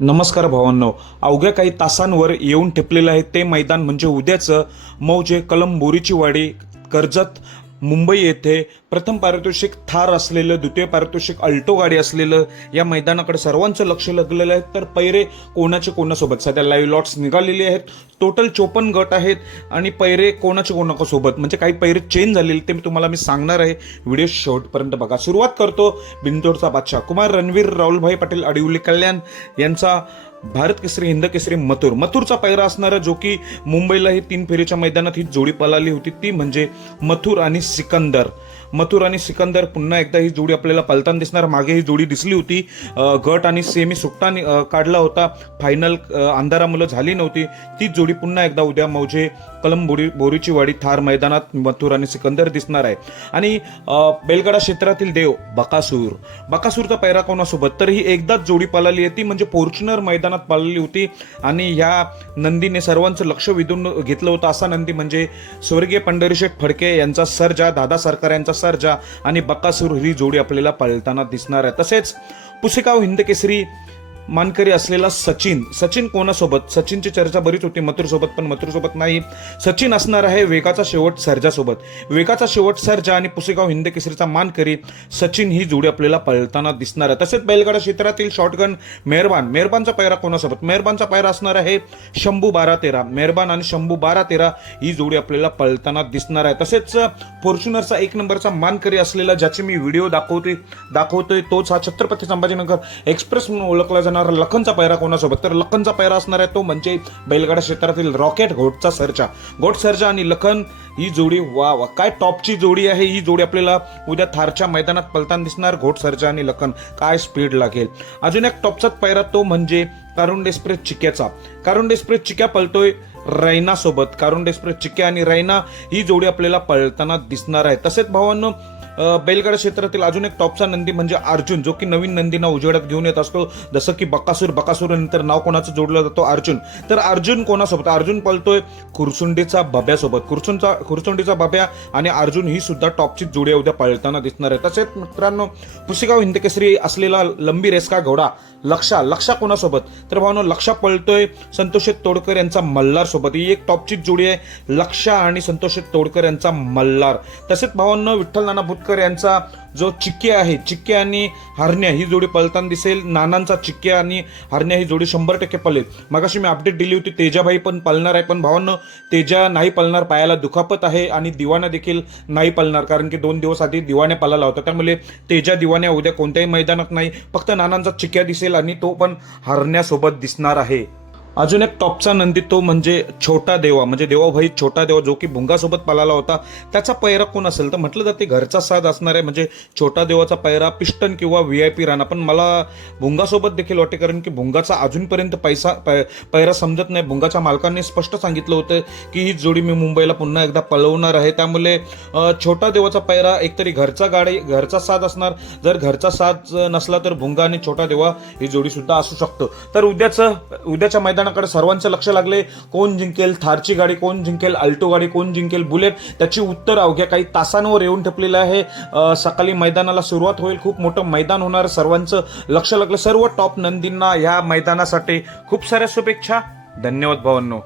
नमस्कार भावांनो. अवघ्या काही तासांवर येऊन ठेपलेलं आहे ते मैदान म्हणजे उद्याचं मौजे कलम बोरीची वाडी कर्जत मुंबई येथे प्रथम पारितोषिक थार असलेलं, द्वितीय पारितोषिक अल्टो गाडी असलेलं या मैदानाकडे सर्वांचं लक्ष लागलेलं आहे. तर पैरे कोणाचे कोणासोबत सध्या लाईव्ह लॉट्स निघालेले आहेत. टोटल 54 गट आहेत आणि पैरे कोणाचे कोणासोबत म्हणजे काही पैरे चेंज झालेले ते तुम्हाला मी सांगणार आहे. व्हिडिओ शेवटपर्यंत बघा. सुरुवात करतो बिंदोडचा बादशाह कुमार रणवीर राहुलभाई पाटील अडिवली कल्याण यांचा भारत केसरी हिंद केसरी मथुरचा पैरा असणारा, जो की मुंबईला ही 3 फेरीच्या मैदानात ही जोडी पळाली होती, ती म्हणजे मथुर आणि सिकंदर. पुन्हा एकदा ही जोडी आपल्याला पळताना दिसणार. मागे ही जोडी दिसली होती, गट आणि सेमी सुट्टा काढला होता, फायनल अंधारामुळे झाली नव्हती. तीच जोडी पुन्हा एकदा उद्या मौजे कलम बोरीची वाडी थार मैदानात मथुर आणि सिकंदर दिसणार आहे. आणि बैलगाडा क्षेत्रातील देव बकासूरचा पैरा कोणासोबत, तर ही एकदाच जोडी पळाली आहे, ती म्हणजे फॉर्च्युनर मैदानात पळाली होती. आणि ह्या नंदीने सर्वांचं लक्ष वेधून घेतलं होतं. असा नंदी म्हणजे स्वर्गीय पंढरीशेठ फडके यांचा सर्जा, दादा सरकार यांचा सर्जा आणि बकासूर ही जोडी आपल्याला पळताना दिसणार आहे. तसेच पुसेगाव हिंद केसरी मानकरी असलेला सचिन कोणासोबत, सचिनची चर्चा बरीच होती मथुरसोबत, पण मथुरसोबत नाही. सचिन असणार आहे वेगाचा शेवट सर्जा आणि पुसेगाव हिंद केसरीचा मानकरी सचिन ही जोडी आपल्याला पळताना दिसणार आहे. तसेच बैलगाडा क्षेत्रातील शॉटगन मेहरबानचा पैरा कोणासोबत, मेहरबानचा पैरा असणार आहे शंभू 12-13. मेहरबान आणि शंभू 12-13 ही जोडी आपल्याला पळताना दिसणार आहे. तसेच फॉर्च्युनरचा 1 नंबरचा मानकरी असलेला, ज्याचे मी व्हिडिओ दाखवतोय तोच हा छत्रपती संभाजीनगर एक्सप्रेस म्हणून ओळखला जाणार लखनचा पैरा कोणासोबत, तर लखनचा पैरा असणार आहे तो म्हणजे बैलगाडा क्षेत्रातील रॉकेट घोट सर्जा आणि लखन ही जोडी. वा काय टॉपची जोडी आहे ही जोडी. आपल्याला उद्या थारच्या मैदानात पळताना दिसणार. घोट सर्जा आणि लखन, काय स्पीड लागेल. अजून एक टॉपचाच पैरा तो म्हणजे कारुंड एक्सप्रेस चिक्या पळतोय रैना सोबत. कारुंड एक्सप्रेस चिक्या आणि रैना ही जोडी आपल्याला पळताना दिसणार आहे. तसेच भावांनो, बैलगाडा क्षेत्रातील अजून एक टॉपचा नंदी म्हणजे अर्जुन, जो की नवीन नंदीना उजेडात घेऊन येत असतो. जसं की बकासूर नंतर नाव कोणाचं जोडलं जातो, अर्जुन. तर अर्जुन कोणासोबत, अर्जुन पळतोय खुरसुंडीचा बब्यासोबत. खुरसुंडीचा बब्या आणि अर्जुन ही सुद्धा टॉपची जोडी उद्या पळताना दिसणार आहे. तसेच मित्रांनो, पुसेगाव हिंद केसरी असलेला लंबी रेसका घोडा लक्षा कोणासोबत, तर भावांनो लक्षा पळतोय संतोष तोडकर यांचा मल्हार सोबत. ही एक टॉपची जोडी आहे, लक्षा आणि संतोष तोडकर यांचा मल्हार. तसेच भावांनो, विठ्ठल नाना भूतकर यांचा जो चिक्के आणि हरण्या ही जोडी पळताना दिसेल. नानांचा चिक्के आणि हरण्या ही जोडी 100% पळेल. मगाशी मी अपडेट दिली होती तेजाभाई पण पळणार आहे, पण भावांनो तेजा नाही पळणार, पायाला दुखापत आहे. आणि दिवाना देखील नाही पळणार, कारण की 2 दिवस आधी दिवाण्या पळाला होता. त्यामुळे तेजा दिवाण्या उद्या कोणत्याही मैदानात नाही, फक्त नानांचा चिक्क्या दिसेल आणि तो पण हरण्यासोबत दिसणार आहे. अजून एक टॉपचा नंदी तो म्हणजे छोटा देवा, म्हणजे देवाभाई छोटा देवा, जो की भुंगासोबत पळाला होता. त्याचा पैरा कोण असेल तर म्हटलं जाते घरचा साथ असणार आहे. म्हणजे छोटा देवाचा पैरा पिस्टन किंवा VIP राणा, पण मला भुंगासोबत देखील वाटते, कारण की भुंगाचा अजूनपर्यंत पैरा समजत नाही. भुंगाच्या मालकांनी स्पष्ट सांगितलं होतं की ही जोडी मी मुंबईला पुन्हा एकदा पळवणार आहे. त्यामुळे छोटा देवाचा पैरा एकतरी घरचा साथ असणार. जर घरचा साथ नसला तर भुंगा आणि छोटा देवा ही जोडी सुद्धा असू शकतो. तर उद्याच्या मैदानाकडे सर्वांचं लक्ष लागले. कोण जिंकेल थारची गाडी, कोण जिंकेल अल्टो गाडी, कोण जिंकेल बुलेट, त्याची उत्तर अवघ्या काही तासांवर येऊन ठेपलेलं आहे. सकाळी मैदानाला सुरुवात होईल. खूप मोठं मैदान होणार. सर्वांचं लक्ष लागलं. सर्व टॉप नंदींना या मैदानासाठी खूप साऱ्या शुभेच्छा. धन्यवाद भावांनो.